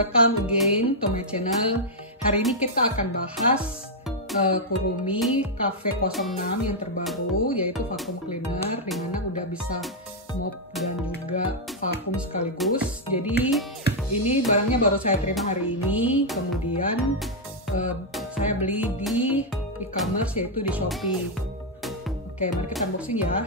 welcome again to my channel. Hari ini kita akan bahas Kurumi Cafe 06 yang terbaru, yaitu vacuum cleaner, dimana udah bisa mop dan juga vakum sekaligus. Jadi ini barangnya baru saya terima hari ini, kemudian saya beli di e-commerce, yaitu di Shopee. Oke, mari kita unboxing ya.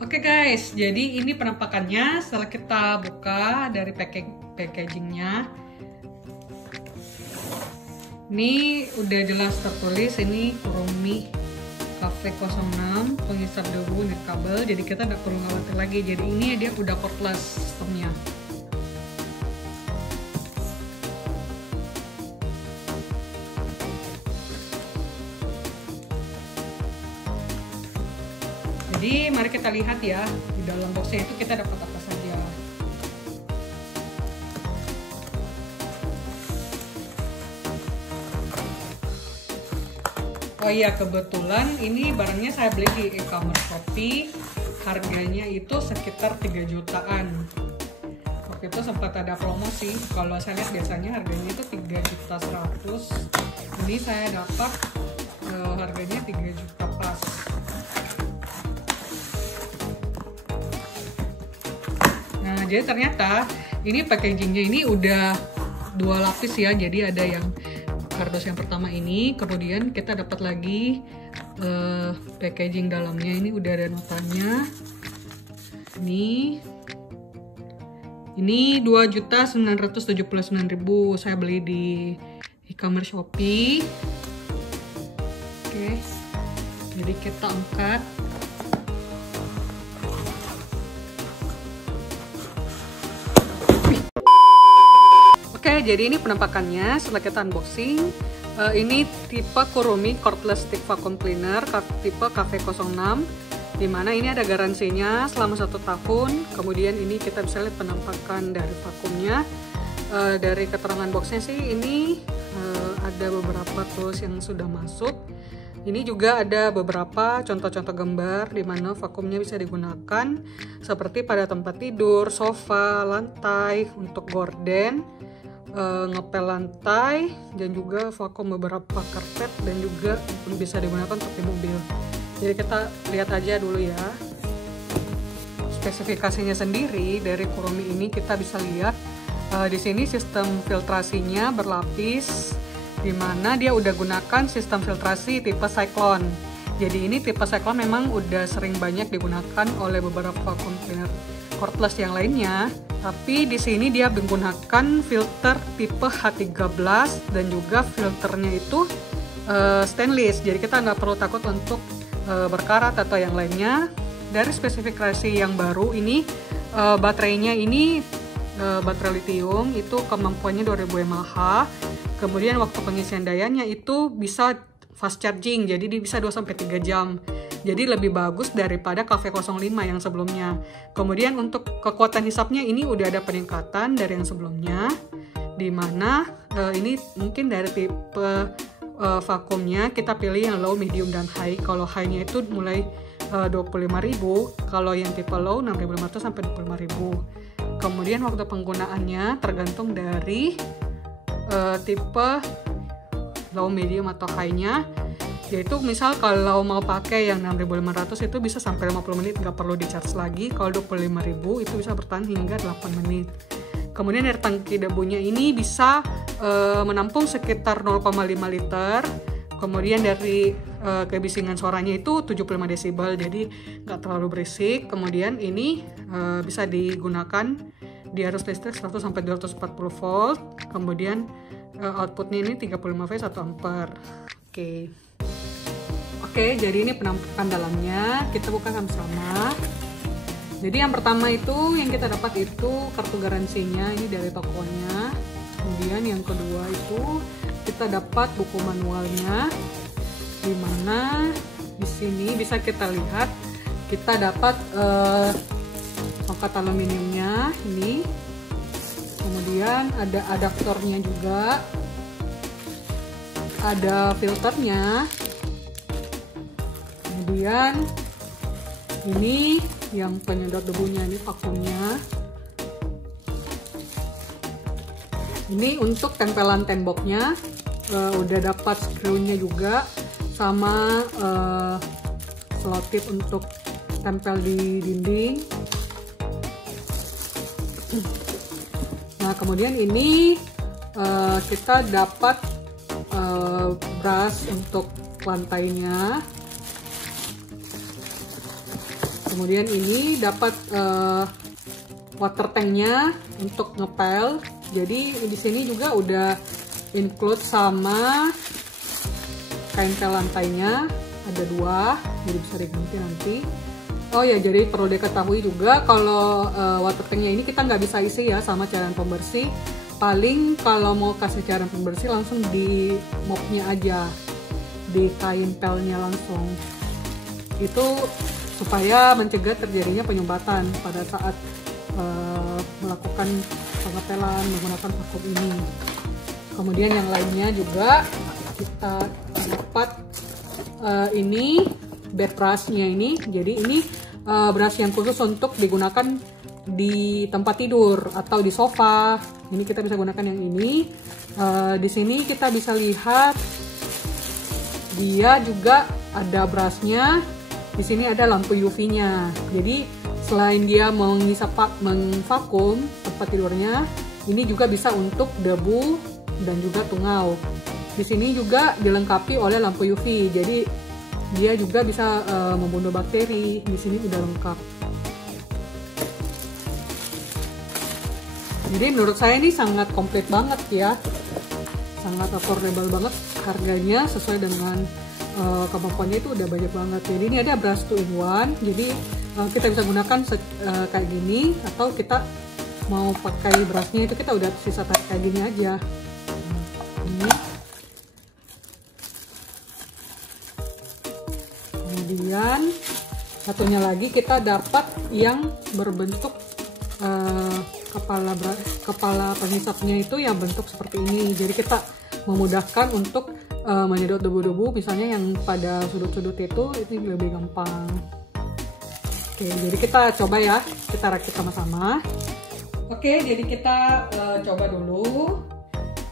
Oke guys, jadi ini penampakannya setelah kita buka dari packagingnya. Ini udah jelas tertulis ini Kurumi Cafe 06 penghisap debu nirkabel. Jadi kita nggak perlu khawatir lagi. Jadi ini dia udah cordless sistemnya. Jadi mari kita lihat ya, di dalam boxnya itu kita dapat apa saja. Oh iya, kebetulan ini barangnya saya beli di e-commerce Shopee. Harganya itu sekitar 3 jutaan. Waktu itu sempat ada promosi. Kalau saya lihat biasanya harganya itu 3.100.000. Ini saya dapat harganya 3 juta pas. Nah, jadi ternyata ini packagingnya ini udah 2 lapis ya. Jadi ada yang kardus yang pertama ini, kemudian kita dapat lagi packaging dalamnya. Ini udah ada notanya. Ini 2.979.000. Saya beli di e-commerce Shopee. Oke, jadi kita angkat. Oke, jadi ini penampakannya setelah kita unboxing. Ini tipe Kurumi cordless stick vacuum cleaner tipe Cafe 06, dimana ini ada garansinya selama 1 tahun. Kemudian ini kita bisa lihat penampakan dari vakumnya. Dari keterangan boxnya sih ini ada beberapa tools yang sudah masuk. Ini juga ada beberapa contoh-contoh gambar di mana vakumnya bisa digunakan seperti pada tempat tidur, sofa, lantai, untuk gorden, ngepel lantai, dan juga vakum beberapa karpet, dan juga bisa digunakan untuk di mobil. Jadi kita lihat aja dulu ya spesifikasinya sendiri dari Kurumi ini. Kita bisa lihat di sini sistem filtrasinya berlapis, di mana dia udah gunakan sistem filtrasi tipe Cyclone. Jadi ini tipe Cyclone memang udah sering banyak digunakan oleh beberapa vacuum cleaner cordless yang lainnya, tapi di sini dia menggunakan filter tipe H13 dan juga filternya itu stainless. Jadi kita nggak perlu takut untuk berkarat atau yang lainnya. Dari spesifikasi yang baru ini, baterainya ini baterai lithium, itu kemampuannya 2000 mAh. Kemudian waktu pengisian dayanya itu bisa fast charging, jadi dia bisa 2-3 jam. Jadi lebih bagus daripada Cafe 05 yang sebelumnya. Kemudian untuk kekuatan hisapnya ini udah ada peningkatan dari yang sebelumnya, dimana ini mungkin dari tipe vakumnya kita pilih yang low, medium, dan high. Kalau high-nya itu mulai 25.000, kalau yang tipe low 6.500 sampai 25.000. Kemudian waktu penggunaannya tergantung dari tipe low, medium, atau high-nya. Yaitu misal kalau mau pakai yang 6.500 itu bisa sampai 50 menit, nggak perlu di charge lagi. Kalau 25.000 itu bisa bertahan hingga 8 menit. Kemudian dari tangki debunya ini bisa menampung sekitar 0,5 liter. Kemudian dari kebisingan suaranya itu 75 desibel, jadi nggak terlalu berisik. Kemudian ini bisa digunakan di arus listrik 100-240 volt. Kemudian outputnya ini 35 phase atau ampere. Oke, jadi ini penampakan dalamnya. Kita buka sama-sama. Jadi yang pertama itu yang kita dapat itu kartu garansinya, ini dari tokonya. Kemudian yang kedua itu kita dapat buku manualnya. Dimana di sini bisa kita lihat kita dapat tongkat aluminiumnya ini, kemudian ada adaptornya juga, ada filternya, kemudian ini yang penyedot debunya, ini vakumnya. Ini untuk tempelan temboknya, udah dapat screw-nya juga, sama selotip untuk tempel di dinding. Nah, kemudian ini kita dapat brush untuk lantainya. Kemudian ini dapat water tanknya untuk ngepel. Jadi di sini juga udah include sama kain pel lantainya, ada 2, jadi bisa diganti nanti. Oh ya, jadi perlu diketahui juga kalau water tanknya ini kita nggak bisa isi ya sama cairan pembersih. Paling kalau mau kasih cairan pembersih langsung di mopnya aja, di kain pelnya langsung. Itu supaya mencegah terjadinya penyumbatan pada saat melakukan pengepelan menggunakan vakum ini. Kemudian yang lainnya juga kita dapat ini bed brushnya ini. Jadi ini brush yang khusus untuk digunakan di tempat tidur atau di sofa. Ini kita bisa gunakan yang ini. Di sini kita bisa lihat dia juga ada brushnya. Di sini ada lampu UV-nya. Jadi selain dia mengvakum tempat tidurnya, ini juga bisa untuk debu dan juga tungau. Di sini juga dilengkapi oleh lampu UV. Jadi dia juga bisa membunuh bakteri. Di sini udah lengkap. Jadi menurut saya ini sangat komplit banget ya. Sangat affordable banget harganya, sesuai dengan kemampuannya itu udah banyak banget. Jadi ini ada brush 2-in-1. Jadi kita bisa gunakan kayak gini, atau kita mau pakai brushnya itu kita udah sisa tarik kayak gini aja. Ini. Kemudian satunya lagi kita dapat yang berbentuk kepala penghisapnya itu yang bentuk seperti ini. Jadi kita memudahkan untuk menyedot debu-debu, misalnya yang pada sudut-sudut itu lebih gampang. Oke, jadi kita coba ya, kita rakit sama-sama. Oke, jadi kita coba dulu.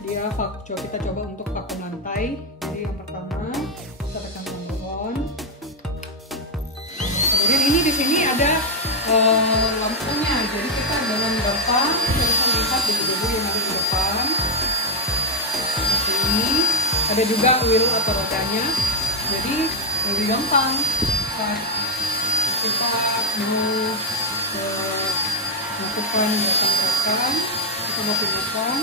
Kita coba untuk vakum lantai. Jadi yang pertama kita tekan tombol on. Kemudian ini di sini ada lampunya, jadi kita dengan gampang bisa lihat debu-debu yang ada di depan. Seperti ini. Ada juga wheel atau rodanya, jadi lebih gampang saat kita mau melakukan gerakan-gerakan, kita mau pindahkan.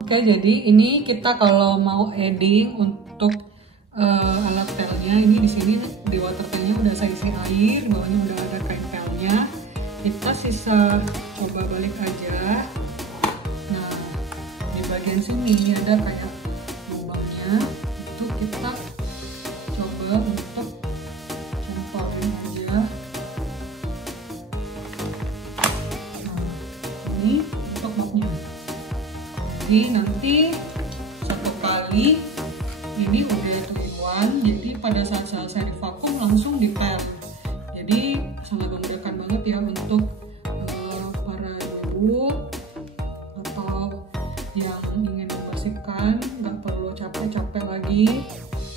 Oke, jadi ini kita kalau mau adding untuk alat pelnya, ini di sini di water tanknya udah saya isi air, bawahnya udah ada kain pelnya. Kita sisa coba balik aja. Nah, di bagian sini ada kayak itu kita coba untuk campurin aja. Nah, ini untuk mopnya. Jadi nanti satu kali ini udah tujuan, jadi pada saat selesai divakum langsung dipel. Jadi sangat memudahkan banget ya untuk para ibu atau yang ingin membersihkan, nggak perlu capek-capek lagi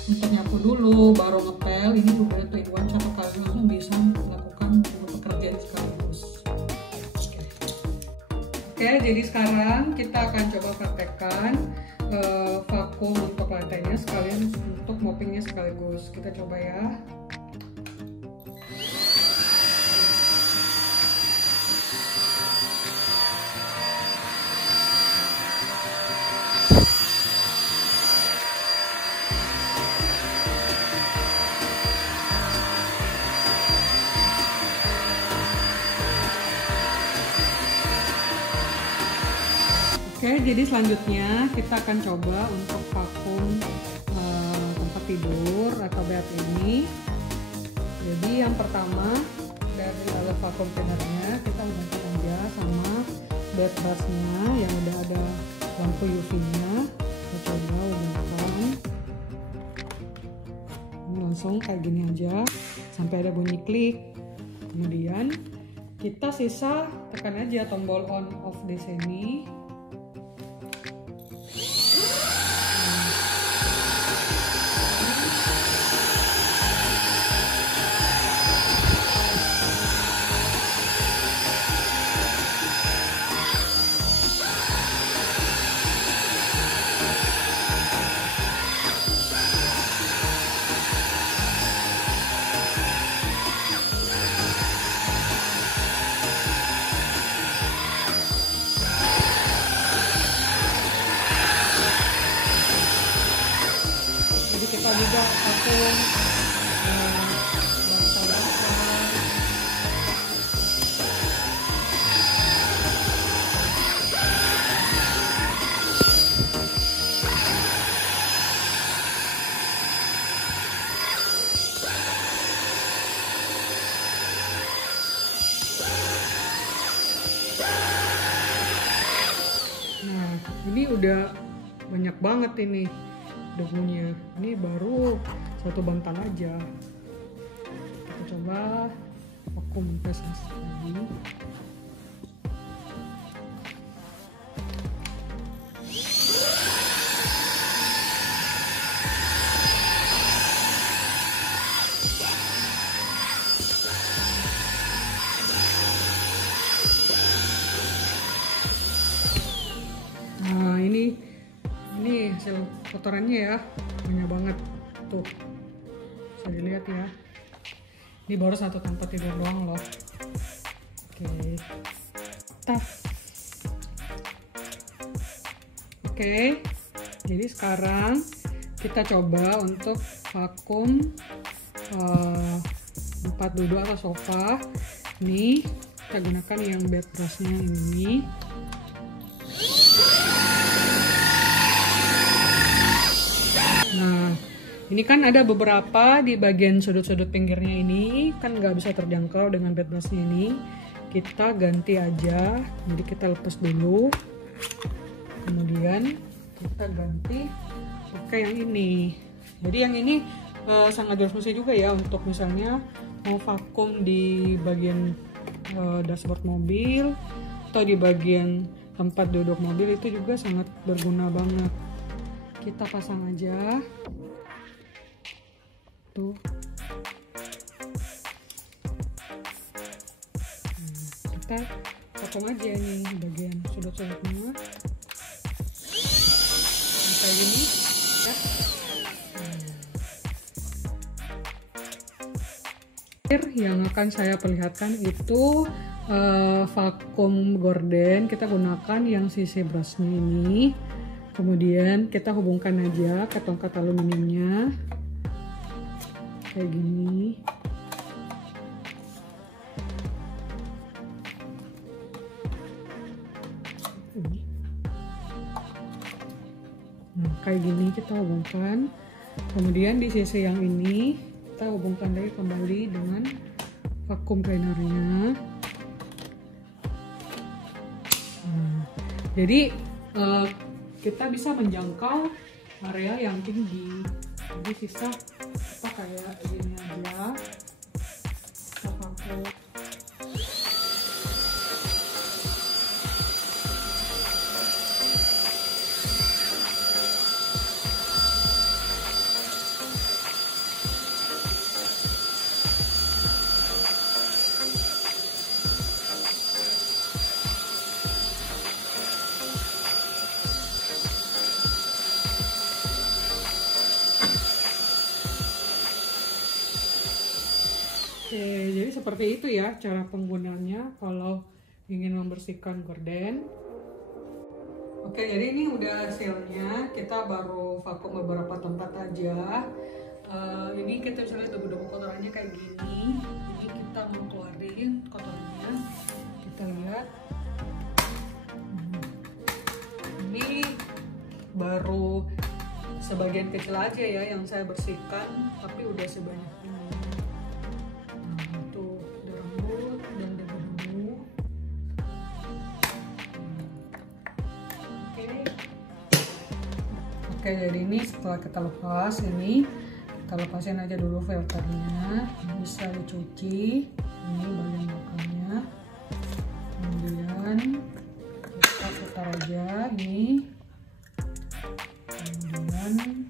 untuk nyapu dulu baru ngepel. Ini udah 2-in-1, satu kali langsung bisa melakukan pekerjaan sekaligus. Oke, jadi sekarang kita akan coba praktekkan vakum untuk lantainya sekalian untuk moppingnya sekaligus. Kita coba ya. Oke, jadi selanjutnya kita akan coba untuk vakum tempat tidur atau bed ini. Jadi yang pertama dari alat vacuum cleanernya kita gunakan aja sama bed brushnya yang udah ada lampu UV-nya. Kita coba gunakan ini langsung kayak gini aja sampai ada bunyi klik. Kemudian kita sisa tekan aja tombol on off di sini. Kita juga vacuum Nah, ini udah banyak banget ini debunya. Ini baru satu bantal aja. Kita coba vakum lagi. Nah, ini hasil kotorannya ya, banyak banget tuh, bisa dilihat ya. Ini baru satu tempat tidur doang loh. Oke, jadi sekarang kita coba untuk vakum tempat duduk atau sofa. Nih kita gunakan yang bed brushnya ini. Nah, ini kan ada beberapa di bagian sudut-sudut pinggirnya ini kan nggak bisa terjangkau dengan bed brushnya ini. Kita ganti aja, jadi kita lepas dulu, kemudian kita ganti pakai yang ini. Jadi yang ini sangat berfungsi juga ya untuk misalnya mau vakum di bagian dashboard mobil atau di bagian tempat duduk mobil, itu juga sangat berguna banget. Kita pasang aja tuh. Kita potong aja nih bagian sudut-sudutnya kayak gini ya. Yang akan saya perlihatkan itu vakum gorden. Kita gunakan yang sisi brushnya ini, kemudian kita hubungkan aja ke tongkat aluminiumnya kayak gini. Nah, kayak gini kita hubungkan, kemudian di sisi yang ini kita hubungkan lagi kembali dengan vakum cleanernya. Nah, jadi kita bisa menjangkau area yang tinggi. Jadi sisa apa kayak gini aja kita vakum. Oke, jadi seperti itu ya cara penggunaannya kalau ingin membersihkan gorden. Oke, jadi ini udah hasilnya. Kita baru vakum beberapa tempat aja. Ini kita bisa lihat debu-debu kotorannya kayak gini. Jadi kita mau keluarin kotorannya. Kita lihat. Ini baru sebagian kecil aja ya yang saya bersihkan, tapi udah sebanyak ini. Tuh ada rambut dan debu-debu. Oke, jadi ini setelah kita lepas ini, kita lepasin aja dulu filternya. Bisa dicuci, ini bagian belakangnya. Kemudian kita putar aja ini. Kemudian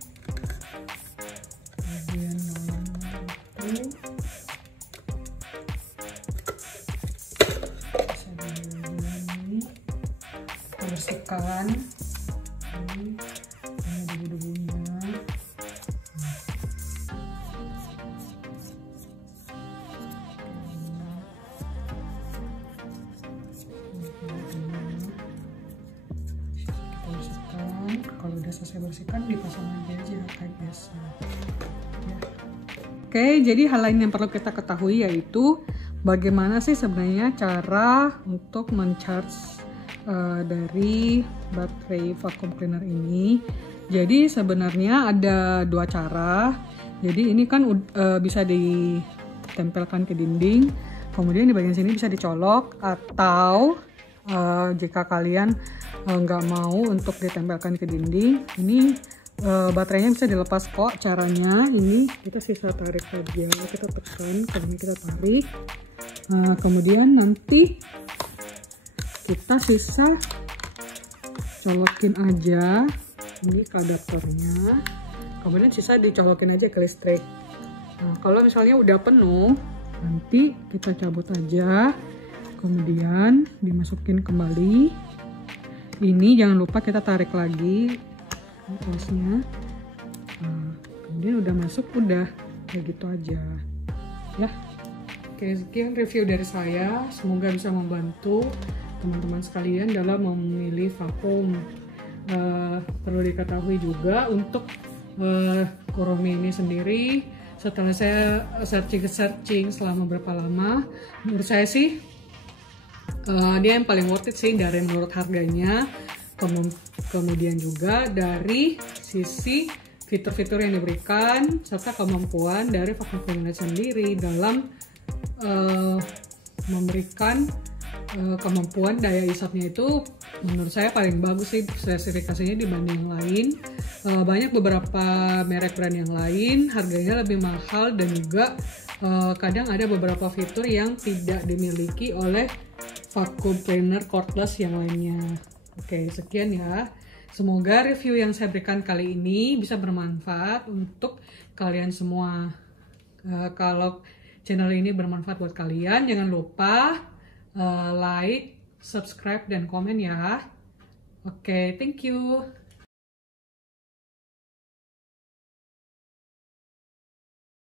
bagian dalamnya itu bisa bagian ini kita bersihkan. Ini debu-debunya. Kalau udah selesai bersihkan, dipasang lagi aja kayak biasa ya. Oke, jadi hal lain yang perlu kita ketahui yaitu bagaimana sih sebenarnya cara untuk mencharge dari baterai vacuum cleaner ini. Jadi sebenarnya ada dua cara. Jadi ini kan bisa ditempelkan ke dinding, kemudian di bagian sini bisa dicolok, atau jika kalian nggak mau untuk ditempelkan ke dinding, ini baterainya bisa dilepas kok. Caranya ini kita sisa tarik saja, kita tekan, kemudian kita tarik, kemudian nanti kita sisa colokin aja ini ke adaptornya, kemudian sisa dicolokin aja ke listrik. Nah, kalau misalnya udah penuh, nanti kita cabut aja, kemudian dimasukin kembali. Ini jangan lupa kita tarik lagi atasnya. Nah, kemudian udah masuk, udah kayak gitu aja ya. Oke, sekian review dari saya, semoga bisa membantu teman-teman sekalian dalam memilih vakum. Perlu diketahui juga untuk Kuromi ini sendiri, setelah saya searching selama berapa lama, menurut saya sih dia yang paling worth it sih, dari menurut harganya, kemudian juga dari sisi fitur-fitur yang diberikan, serta kemampuan dari vacuum cleaner sendiri dalam memberikan kemampuan daya isapnya itu menurut saya paling bagus sih spesifikasinya dibanding yang lain. Banyak beberapa merek brand yang lain harganya lebih mahal, dan juga kadang ada beberapa fitur yang tidak dimiliki oleh vacuum cleaner cordless yang lainnya. Oke, sekian ya. Semoga review yang saya berikan kali ini bisa bermanfaat untuk kalian semua. Kalau channel ini bermanfaat buat kalian, jangan lupa like, subscribe, dan komen ya. Oke, thank you.